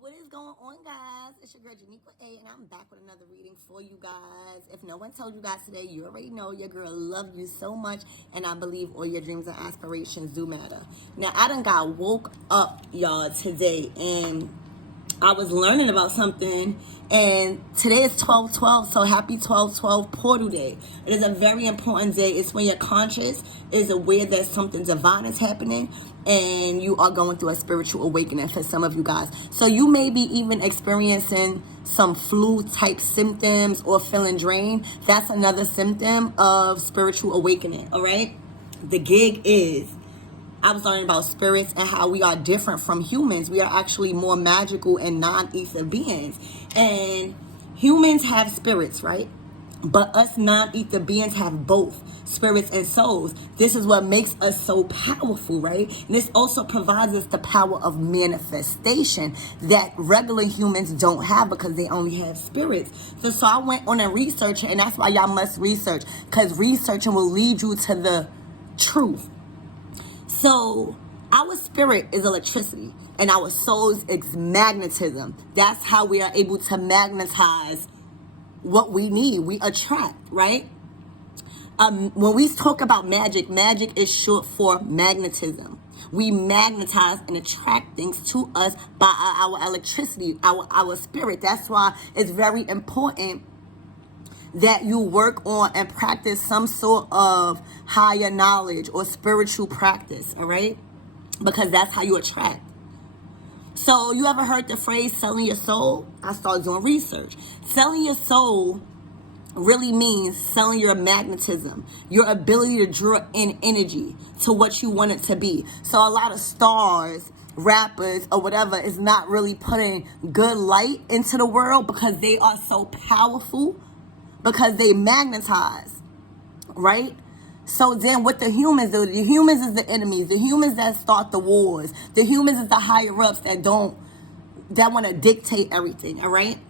What is going on, guys? It's your girl 𝐦𝐨𝐤𝐤, and I'm back with another reading for you guys. If no one told you guys today, you already know your girl loves you so much, and I believe all your dreams and aspirations do matter. Now, I done got woke up, y'all, today, and I was learning about something, and today is 12/12, so happy 12/12 portal day. It is a very important day. It's when your conscious is aware that something divine is happening and you are going through a spiritual awakening for some of you guys. So you may be even experiencing some flu type symptoms or feeling drained. That's another symptom of spiritual awakening, all right? The gig is, I was learning about spirits and how we are different from humans. We are actually more magical and non-ether beings. And humans have spirits, right? But us non-ether beings have both spirits and souls. This is what makes us so powerful, right? And this also provides us the power of manifestation that regular humans don't have because they only have spirits. So I went on a research, and that's why y'all must research, because researching will lead you to the truth. So our spirit is electricity and our souls is magnetism. That's how we are able to magnetize what we need. We attract, right? When we talk about magic, magic is short for magnetism. We magnetize and attract things to us by our electricity, our spirit. That's why it's very important that you work on and practice some sort of higher knowledge or spiritual practice, all right? Because that's how you attract. So you ever heard the phrase selling your soul? I started doing research. Selling your soul really means selling your magnetism, your ability to draw in energy to what you want it to be. So a lot of stars, rappers, or whatever is not really putting good light into the world because they are so powerful, because they magnetize, right? So then what the humans do, the humans is the enemies, the humans that start the wars, the humans is the higher ups that want to dictate everything, all right?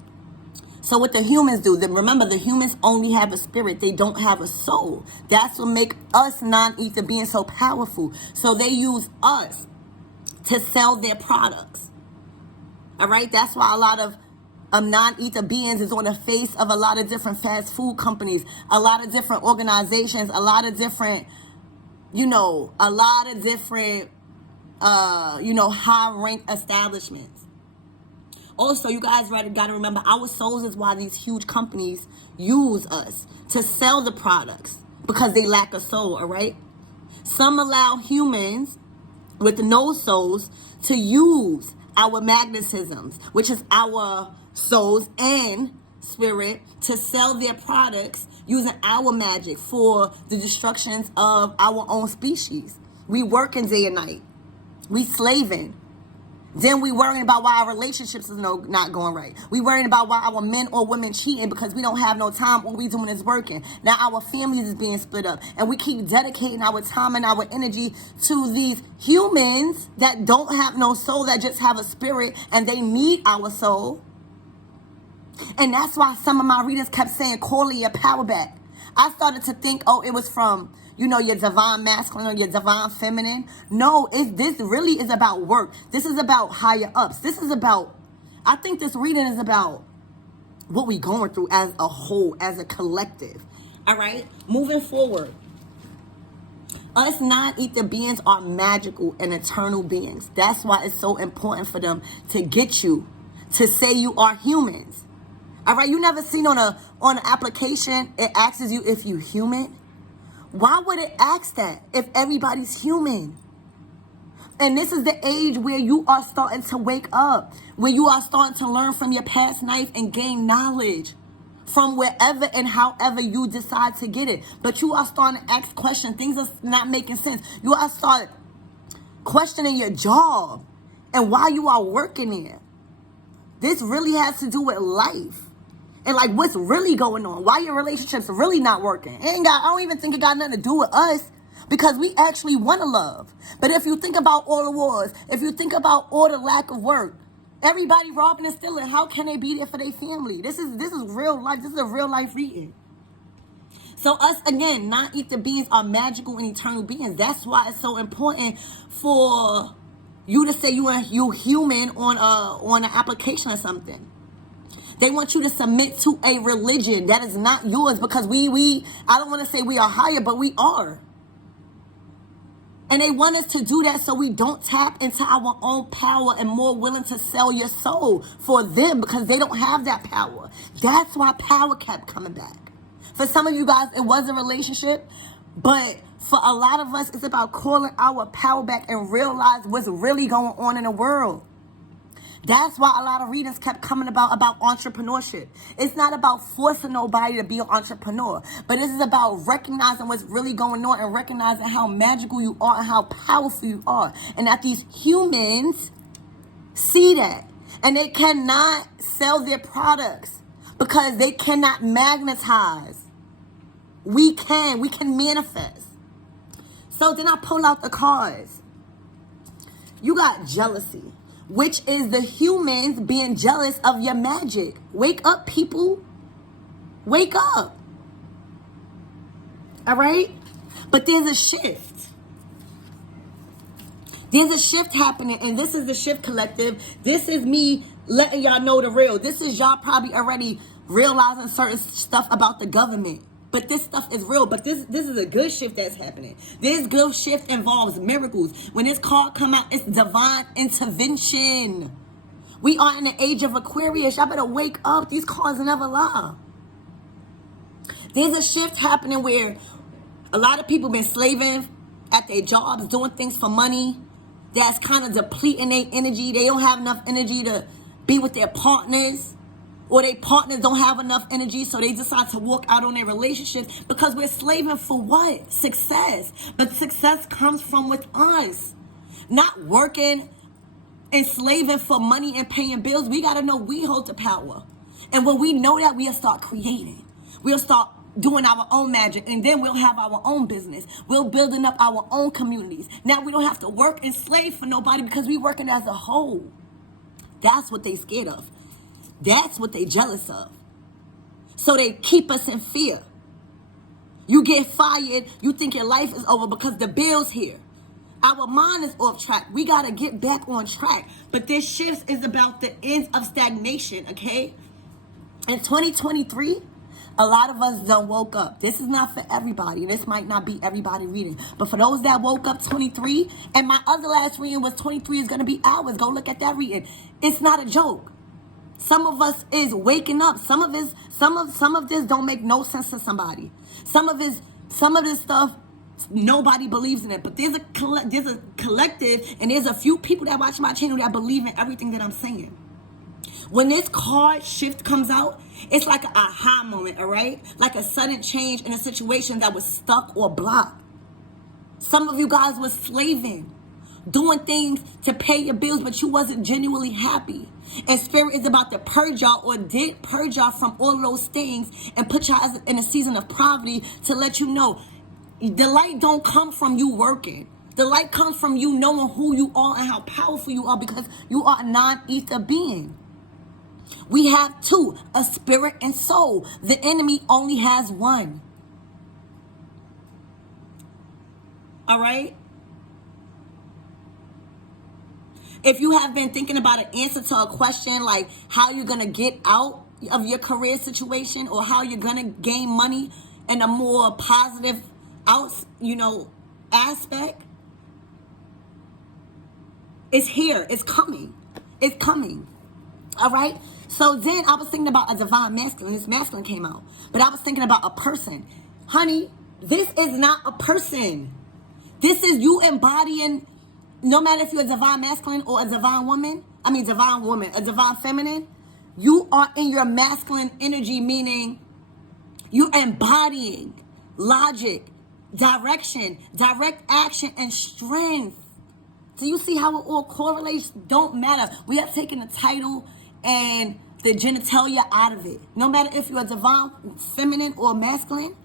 So what the humans do, then remember, the humans only have a spirit. They don't have a soul. That's what make us non-ether beings so powerful. So they use us to sell their products, all right? That's why a lot of non-ether beings is on the face of a lot of different fast food companies, a lot of different organizations, a lot of different, high-ranked establishments. Also, you guys got to remember, our souls is why these huge companies use us to sell the products, because they lack a soul, all right? Some allow humans with no souls to use our magnetisms, which is our souls and spirit, to sell their products using our magic for the destructions of our own species. We working day and night. We slaving. Then we worrying about why our relationships is not going right. We worrying about why our men or women cheating because we don't have no time. All we doing is working. Now our families is being split up. And we keep dedicating our time and our energy to these humans that don't have no soul, that just have a spirit, and they need our soul. And that's why some of my readers kept saying, call your power back. I started to think, it was from, your divine masculine or your divine feminine. No, this really is about work. This is about higher ups. I think this reading is about what we going through as a whole, as a collective. All right, moving forward. Us non-ether beings are magical and eternal beings. That's why it's so important for them to get you to say you are humans. All right, you never seen on an application, it asks you if you human. Why would it ask that if everybody's human? And this is the age where you are starting to wake up, where you are starting to learn from your past life and gain knowledge from wherever and however you decide to get it. But you are starting to ask questions. Things are not making sense. You are starting questioning your job and why you are working there. This really has to do with life. And like what's really going on. Why your relationship's really not working. I don't even think it got nothing to do with us. Because we actually want to love. But if you think about all the wars, if you think about all the lack of work, everybody robbing and stealing, how can they be there for their family? This is real life. This is a real life reading. So us, again, non-ether beings are magical and eternal beings. That's why it's so important for you to say you human on an application or something. They want you to submit to a religion that is not yours, because I don't want to say we are higher, but we are. And they want us to do that so we don't tap into our own power and more willing to sell your soul for them, because they don't have that power. That's why power kept coming back. For some of you guys, it was a relationship, but for a lot of us, it's about calling our power back and realize what's really going on in the world. That's why a lot of readings kept coming about entrepreneurship. It's not about forcing nobody to be an entrepreneur, but this is about recognizing what's really going on and recognizing how magical you are and how powerful you are. And that these humans see that. And they cannot sell their products because they cannot magnetize. We can manifest. So then I pull out the cards. You got jealousy, which is the humans being jealous of your magic. Wake up, people. Wake up. All right? But there's a shift. There's a shift happening, and this is the Shift Collective. This is me letting y'all know the real. This is y'all probably already realizing certain stuff about the government. But this stuff is real. But this is a good shift that's happening. This good shift involves miracles. When this card come out, it's divine intervention. We are in the age of Aquarius. Y'all better wake up. These cards never lie. There's a shift happening where a lot of people been slaving at their jobs, doing things for money. That's kind of depleting their energy. They don't have enough energy to be with their partners. Or their partners don't have enough energy, so they decide to walk out on their relationships, because we're slaving for what? Success. But success comes from with us. Not working and slaving for money and paying bills. We got to know we hold the power. And when we know that, we'll start creating. We'll start doing our own magic, and then we'll have our own business. We're building up our own communities. Now we don't have to work and slave for nobody, because we're working as a whole. That's what they scared of. That's what they jealous of. So they keep us in fear. You get fired, you think your life is over because the bill's here. Our mind is off track. We got to get back on track. But this shift is about the end of stagnation, okay? In 2023, a lot of us done woke up. This is not for everybody. This might not be everybody reading. But for those that woke up 23, and my other last reading was 23 is going to be ours. Go look at that reading. It's not a joke. Some of us is waking up. Some of this don't make no sense to somebody. Some of this stuff, nobody believes in it. But there's a collective, and there's a few people that watch my channel that believe in everything that I'm saying. When this card shift comes out, it's like an aha moment, all right? Like a sudden change in a situation that was stuck or blocked. Some of you guys was slaving, doing things to pay your bills, but you wasn't genuinely happy. And Spirit is about to purge y'all, or did purge y'all from all of those things and put y'all in a season of poverty to let you know the light don't come from you working. The light comes from you knowing who you are and how powerful you are, because you are a non-ether being. We have two, a spirit and soul. The enemy only has one. All right? If you have been thinking about an answer to a question like how you're going to get out of your career situation, or how you're going to gain money in a more positive aspect, it's here. It's coming. It's coming. All right? So then I was thinking about a divine masculine. This masculine came out. But I was thinking about a person. Honey, this is not a person. This is you embodying, no matter if you're a divine masculine or a divine woman, a divine feminine, you are in your masculine energy, meaning you're embodying logic, direction, direct action, and strength. So you see how it all correlates? Don't matter. We have taken the title and the genitalia out of it. No matter if you're a divine feminine or masculine,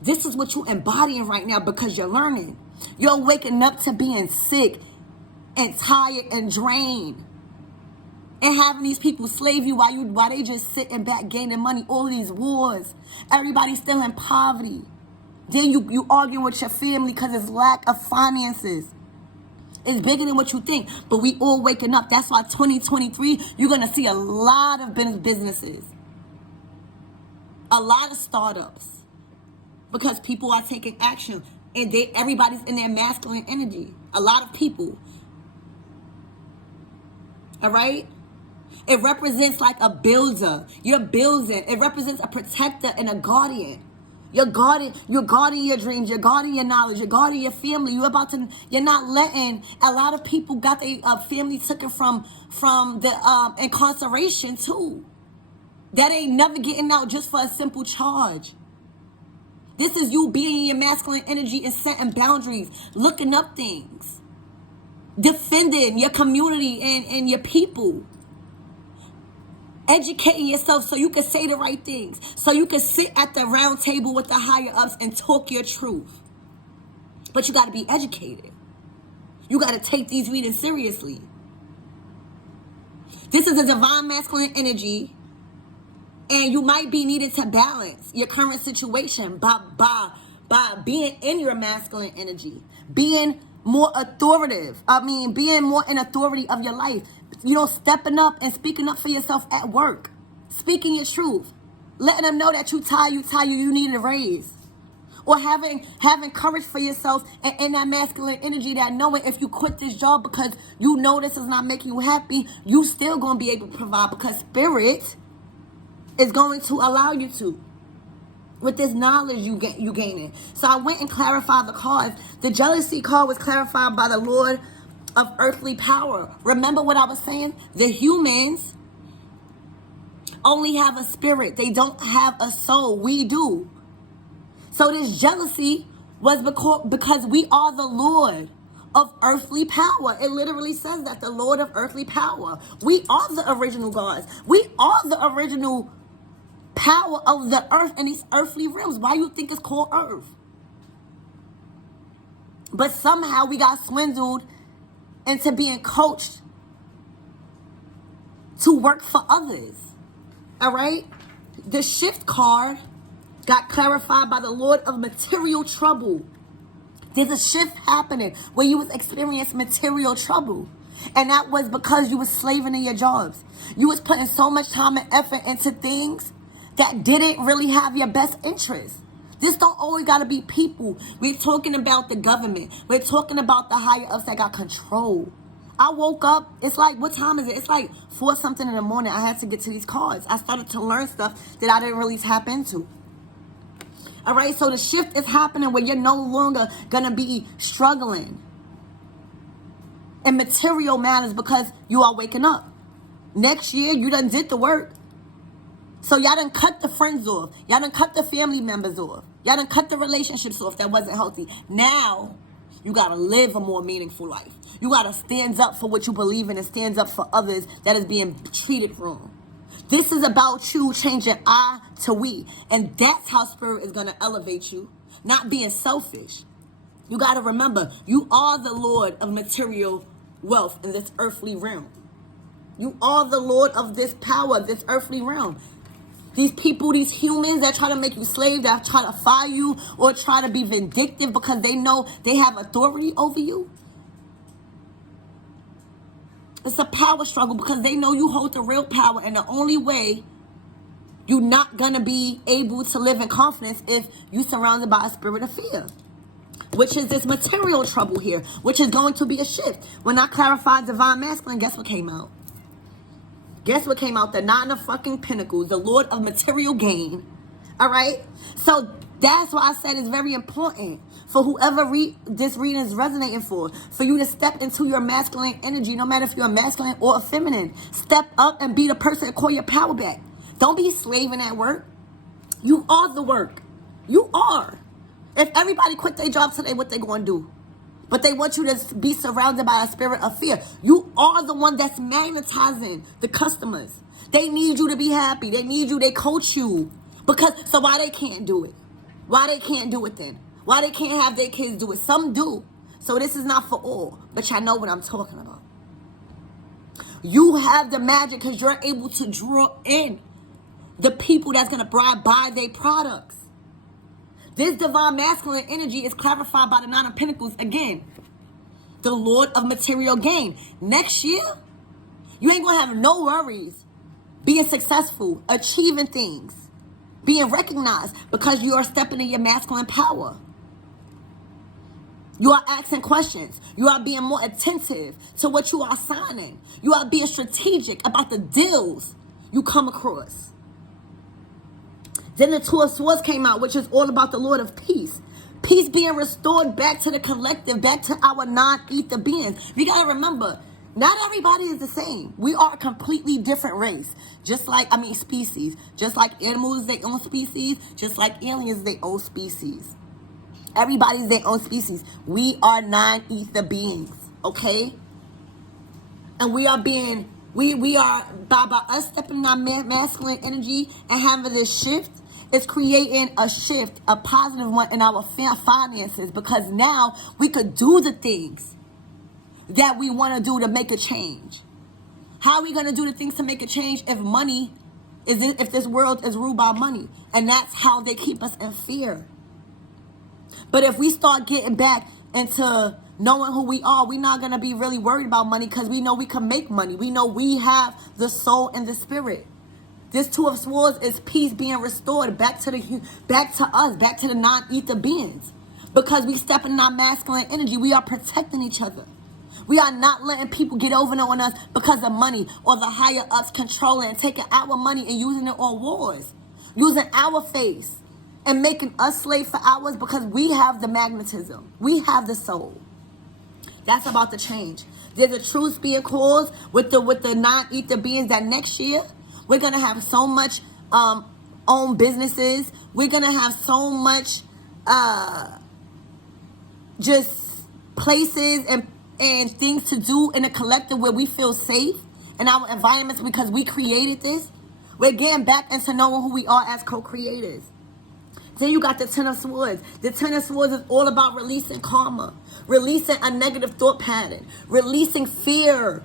this is what you're embodying right now, because you're learning. You're waking up to being sick and tired and drained, and having these people slave you while they just sitting back gaining money. All of these wars, everybody's still in poverty. Then you arguing with your family because it's lack of finances. It's bigger than what you think. But we all waking up. That's why 2023, you're going to see a lot of businesses. A lot of startups. Because people are taking action. And everybody's in their masculine energy. A lot of people. All right? It represents like a builder. You're building. It represents a protector and a guardian. You're guarding your dreams. You're guarding your knowledge. You're guarding your family. You're not letting. A lot of people got their family taken from the incarceration too. That ain't never getting out just for a simple charge. This is you being in your masculine energy and setting boundaries, looking up things, defending your community and your people, educating yourself so you can say the right things, so you can sit at the round table with the higher ups and talk your truth. But you got to be educated. You got to take these readings seriously. This is a divine masculine energy. And you might be needed to balance your current situation by being in your masculine energy, being more authoritative. Being more in authority of your life. Stepping up and speaking up for yourself at work, speaking your truth, letting them know that you need a raise, or having courage for yourself and in that masculine energy, that knowing if you quit this job because you know this is not making you happy, you still gonna be able to provide because spirit is going to allow you to, with this knowledge you gaining. So I went and clarified the cards. The jealousy card was clarified by the Lord of earthly power. Remember what I was saying? The humans only have a spirit. They don't have a soul. We do. So this jealousy was because we are the Lord of earthly power. It literally says that, the Lord of earthly power. We are the original gods. We are the original power of the earth and these earthly realms. Why you think it's called earth? But somehow we got swindled into being coached to work for others. All right? The shift card got clarified by the Lord of material trouble. There's a shift happening where you was experiencing material trouble. And that was because you was slaving in your jobs. You was putting so much time and effort into things that didn't really have your best interest. This don't always got to be people. We're talking about the government. We're talking about the higher ups that got control. I woke up, it's like, what time is it? It's like 4 something in the morning. I had to get to these cards. I started to learn stuff that I didn't really tap into. All right, so the shift is happening where you're no longer going to be struggling in material matters because you are waking up. Next year, you done did the work. So y'all done cut the friends off. Y'all done cut the family members off. Y'all done cut the relationships off that wasn't healthy. Now, you got to live a more meaningful life. You got to stand up for what you believe in and stand up for others that is being treated wrong. This is about you changing I to we. And that's how spirit is going to elevate you. Not being selfish. You got to remember, you are the Lord of material wealth in this earthly realm. You are the Lord of this power, this earthly realm. These people, these humans that try to make you slave, that try to fire you or try to be vindictive because they know they have authority over you. It's a power struggle because they know you hold the real power, and the only way you're not going to be able to live in confidence if you're surrounded by a spirit of fear, which is this material trouble here, which is going to be a shift. When I clarified divine masculine, guess what came out? Guess what came out? The 9 of fucking Pentacles, the Lord of material gain. All right? So that's why I said it's very important for whoever this reading is resonating for you to step into your masculine energy, no matter if you're a masculine or a feminine. Step up and be the person that call your power back. Don't be slaving at work. You are the work. You are. If everybody quit their job today, what they going to do? But they want you to be surrounded by a spirit of fear. You are the one that's magnetizing the customers. They need you to be happy. They need you. They coach you. So why they can't do it? Why they can't do it then? Why they can't have their kids do it? Some do. So this is not for all. But y'all know what I'm talking about. You have the magic because you're able to draw in the people that's going to buy their products. This divine masculine energy is clarified by the 9 of Pentacles again. the Lord of material gain. Next year, you ain't gonna have no worries being successful, achieving things, being recognized, because you are stepping in your masculine power. You are asking questions. You are being more attentive to what you are signing. You are being strategic about the deals you come across. Then the Two of Swords came out, which is all about the Lord of Peace. Peace being restored back to the collective, back to our non-ether beings. You got to remember, not everybody is the same. We are a completely different race. Species. Just like animals, they own species. Just like aliens, they own species. Everybody's their own species. We are non-ether beings, okay? And we are by us stepping in our masculine energy and having this shift, it's creating a shift, a positive one in our finances, because now we could do the things that we want to do to make a change. How are we going to do the things to make a change if this world is ruled by money? And that's how they keep us in fear. But if we start getting back into knowing who we are, we're not going to be really worried about money, because we know we can make money. We know we have the soul and the spirit. This Two of Swords is peace being restored back to us, back to the non-ether beings. Because we step in our masculine energy, we are protecting each other. We are not letting people get over on us because of money or the higher ups controlling and taking our money and using it on wars. Using our face and making us slave for hours, because we have the magnetism. We have the soul. That's about to change. There's a truce being caused with the non-ether beings that next year we're going to have so much own businesses. We're going to have so much just places and things to do in a collective where we feel safe in our environments, because we created this. We're getting back into knowing who we are as co-creators. Then you got the Ten of Swords. The Ten of Swords is all about releasing karma, releasing a negative thought pattern, releasing fear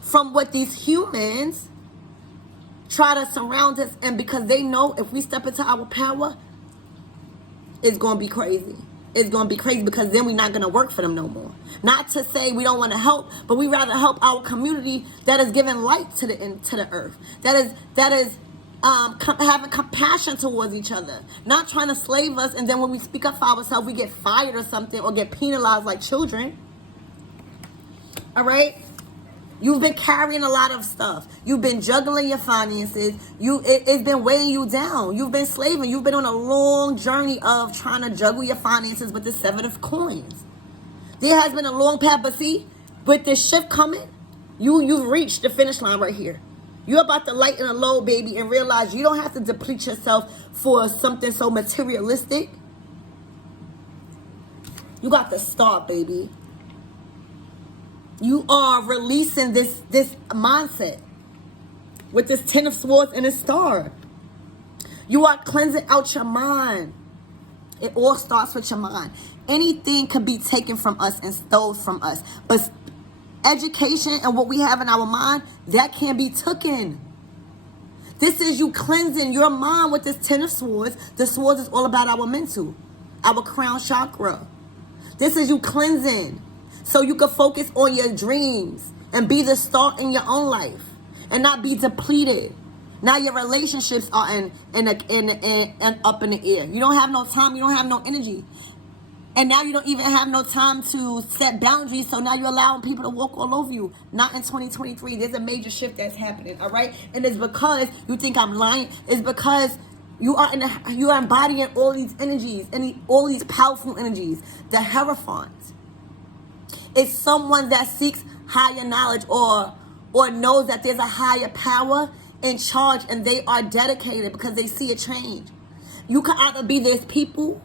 from what these humans try to surround us. And because they know if we step into our power, it's going to be crazy. It's going to be crazy, because then we're not going to work for them no more. Not to say we don't want to help, but we rather help our community that is giving light to the earth. That is having compassion towards each other, not trying to slave us, and then when we speak up for ourselves, we get fired or something, or get penalized like children. All right? You've been carrying a lot of stuff. You've been juggling your finances. It's been weighing you down. You've been slaving. You've been on a long journey of trying to juggle your finances with the Seven of Coins. There has been a long path, but see, with this shift coming, you've reached the finish line right here. You're about to lighten a load, baby, and realize you don't have to deplete yourself for something so materialistic. You got to start, baby. You are releasing this mindset with this Ten of Swords and a star. You are cleansing out your mind. It all starts with your mind. Anything can be taken from us and stole from us. But education and what we have in our mind, that can't be taken. This is you cleansing your mind with this Ten of Swords. The swords is all about our mental, our crown chakra. This is you cleansing so you can focus on your dreams and be the star in your own life and not be depleted. Now your relationships are up in the air. You don't have no time. You don't have no energy. And now you don't even have no time to set boundaries. So now you're allowing people to walk all over you. Not in 2023. There's a major shift that's happening. All right. And it's because you think I'm lying. It's because you are embodying all these energies and all these powerful energies. The Hierophant is someone that seeks higher knowledge or knows that there's a higher power in charge, and they are dedicated because they see a change. You can either be these people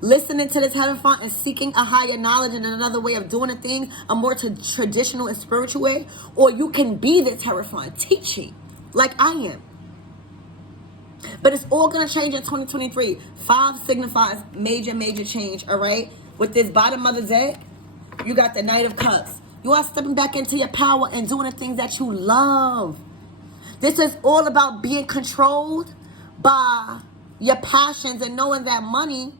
listening to this Hierophant and seeking a higher knowledge and another way of doing the things, a more traditional and spiritual way, or you can be this Hierophant teaching like I am. But it's all going to change in 2023. 5 signifies major change, all right? With this bottom of the deck, you got the Knight of Cups. You are stepping back into your power and doing the things that you love. This is all about being controlled by your passions and knowing that money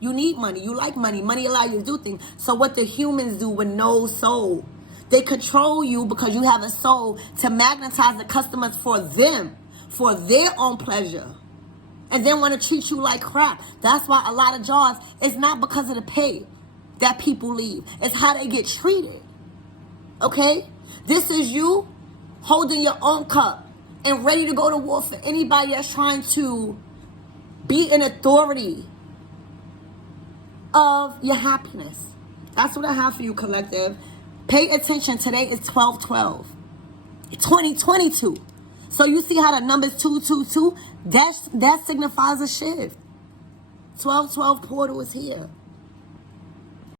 You need money. You like money. Money allows you to do things. So what the humans do with no soul, they control you because you have a soul to magnetize the customers for them, for their own pleasure. And then want to treat you like crap. That's why a lot of jobs, it's not because of the pay that people leave. It's how they get treated. Okay? This is you holding your own cup and ready to go to war for anybody that's trying to be an authority of your happiness. That's what I have for you, collective. Pay attention. Today is 12/12. 2022. So you see how the number's 222? That signifies a shift. 12/12 portal is here.